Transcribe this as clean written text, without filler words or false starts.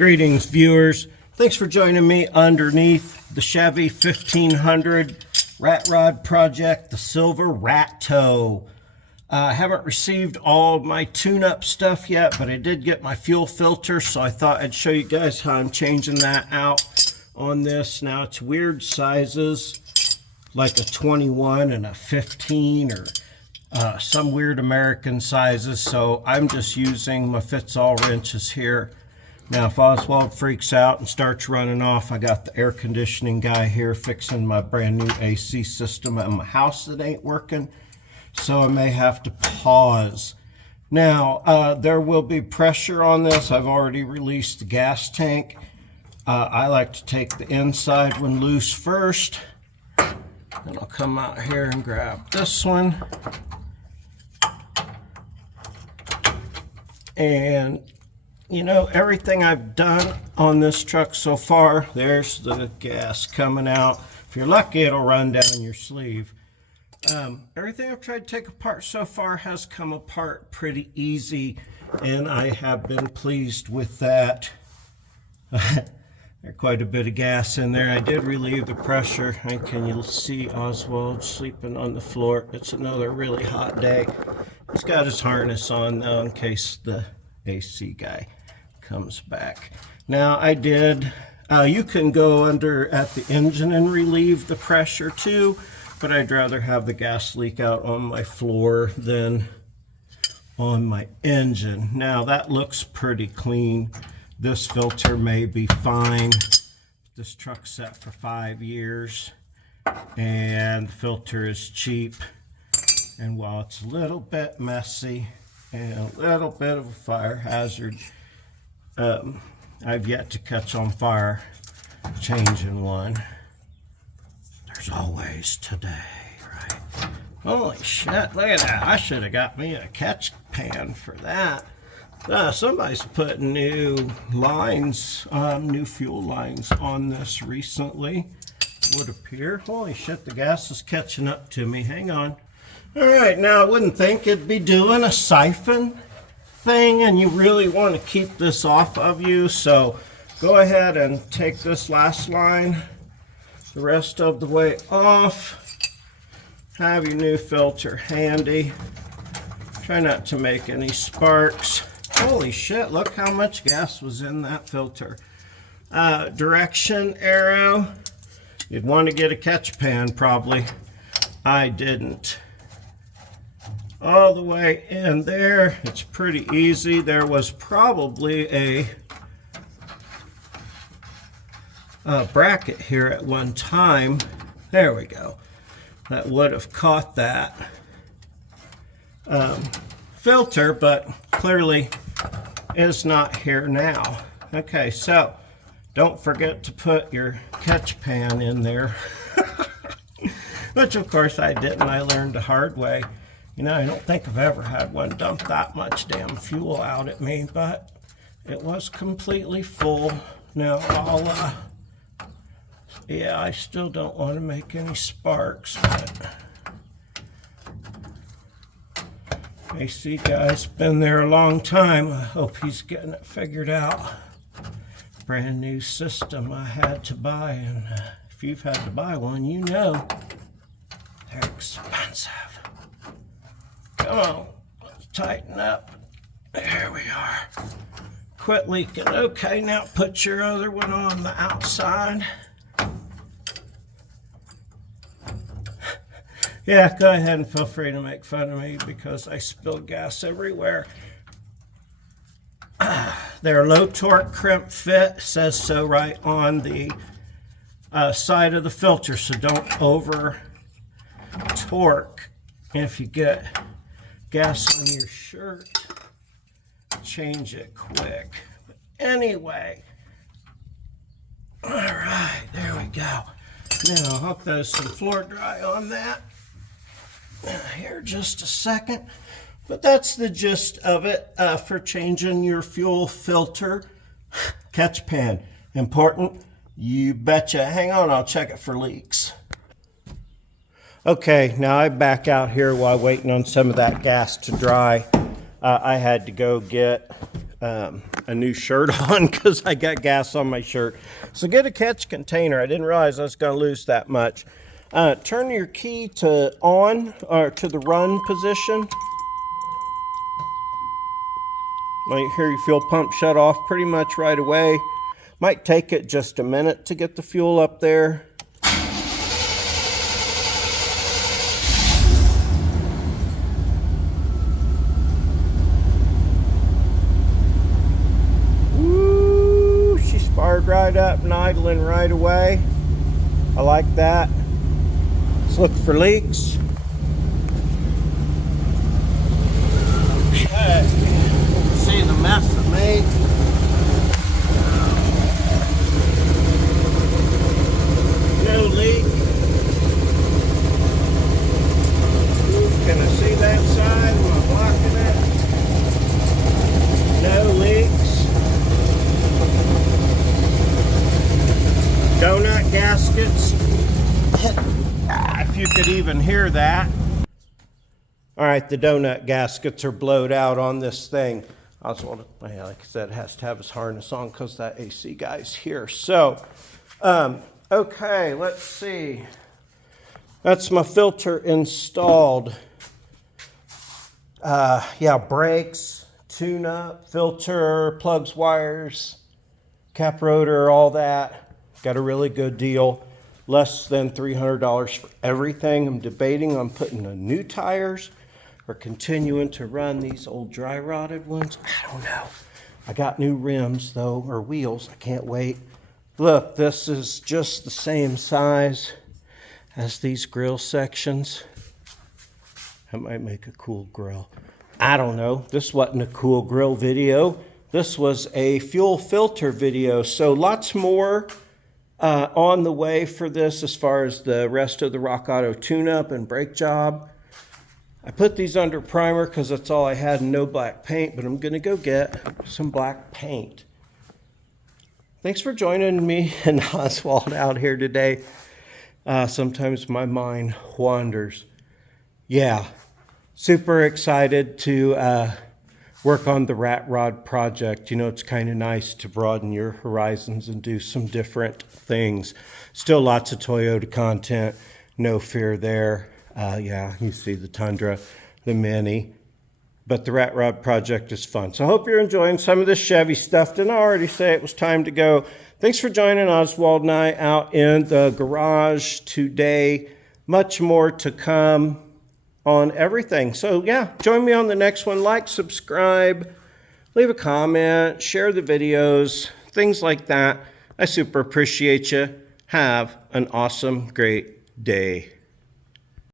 Greetings, viewers. Thanks for joining me underneath the Chevy 1500 rat rod project, the Silverado. I haven't received all of my tune-up stuff yet, but I did get my fuel filter, so I thought I'd show you guys how I'm changing that out on this. Now, it's weird sizes, like a 21 and a 15 or some weird American sizes, so I'm just using my fits-all wrenches here. Now, if Oswald freaks out and starts running off, I got the air conditioning guy here fixing my brand new AC system at my house that ain't working, so I may have to pause. Now, there will be pressure on this. I've already released the gas tank. I like to take the inside one loose first. And I'll come out here and grab this one. And you know, everything I've done on this truck so far, there's the gas coming out. If you're lucky, it'll run down your sleeve. Everything I've tried to take apart so far has come apart pretty easy, and I have been pleased with that. There's quite a bit of gas in there. I did relieve the pressure. And can you see Oswald sleeping on the floor? It's another really hot day. He's got his harness on though in case the AC guy comes back. Now I did, you can go under at the engine and relieve the pressure too, but I'd rather have the gas leak out on my floor than on my engine. Now that looks pretty clean. This filter may be fine. This truck's set for 5 years and the filter is cheap. And while it's a little bit messy and a little bit of a fire hazard, I've yet to catch on fire changing one. There's always today, right? Holy shit, look at that. I should have got me a catch pan for that. Somebody's put new lines, new fuel lines on this recently, would appear. Holy shit, the gas is catching up to me. Hang on. All right, now I wouldn't think it'd be doing a siphon thing, and you really want to keep this off of you, so go ahead and take this last line the rest of the way off. Have your new filter handy. Try not to make any sparks. Holy shit, look how much gas was in that filter. Direction arrow. You'd want to get a catch pan probably. I didn't. All the way in there, it's pretty easy. There was probably a bracket here at one time. There we go. That would have caught that filter, but clearly is not here now. Okay, so don't forget to put your catch pan in there. Which of course I didn't. I learned the hard way. You know, I don't think I've ever had one dump that much damn fuel out at me, but it was completely full. Now yeah, I still don't want to make any sparks, but AC guy's been there a long time. I hope he's getting it figured out. Brand new system I had to buy, and if you've had to buy one, you know they're expensive. Come on, let's tighten up. There we are. Quit leaking. Okay, now put your other one on the outside. Yeah, go ahead and feel free to make fun of me because I spilled gas everywhere. They're low torque crimp fit, says so right on the side of the filter, so don't over torque. If you get gas on your shirt, change it quick. But anyway, all right, there we go. Now I'll throw some floor dry on that here just a second. But that's the gist of it for changing your fuel filter. Catch pan, important, you betcha. Hang on, I'll check it for leaks. Okay, now I'm back out here while waiting on some of that gas to dry. I had to go get a a new shirt on because I got gas on my shirt. So get a catch container. I didn't realize I was going to lose that much. Turn your key to on, or to the run position. Might hear your fuel pump shut off pretty much right away. Might take it just a minute to get the fuel up there. Woo, she's fired right up and idling right away. I like that. Let's look for leaks. Okay. See the mess it made. No leak. Can I see that side? Am I blocking it? No leaks. Donut gaskets. If you could even hear that. All right, the donut gaskets are blowed out on this thing. Oswald, like I said, has to have his harness on because that AC guy's here. So, okay, let's see. That's my filter installed. Yeah, brakes, tune-up, filter, plugs, wires, cap rotor, all that. Got a really good deal. Less than $300 for everything. I'm debating on putting the new tires or continuing to run these old dry rotted ones. I don't know. I got new rims though, or wheels. I can't wait. Look, this is just the same size as these grill sections. That might make a cool grill. I don't know. This wasn't a cool grill video. This was a fuel filter video. So lots more on the way for this as far as the rest of the Rock Auto tune-up and brake job. I put these under primer because that's all I had and no black paint, but I'm going to go get some black paint. Thanks for joining me and Oswald out here today. Sometimes my mind wanders. Yeah, super excited to work on the rat rod project. You know, it's kind of nice to broaden your horizons and do some different things. Still lots of Toyota content, no fear there. Yeah, you see the Tundra, the Mini, but the rat rod project is fun. So I hope you're enjoying some of this Chevy stuff. Didn't I already say it was time to go? Thanks for joining Oswald and I out in the garage today. Much more to come on everything. So yeah, join me on the next one. Like, subscribe, leave a comment, share the videos, things like that. I super appreciate you. Have an awesome, great day.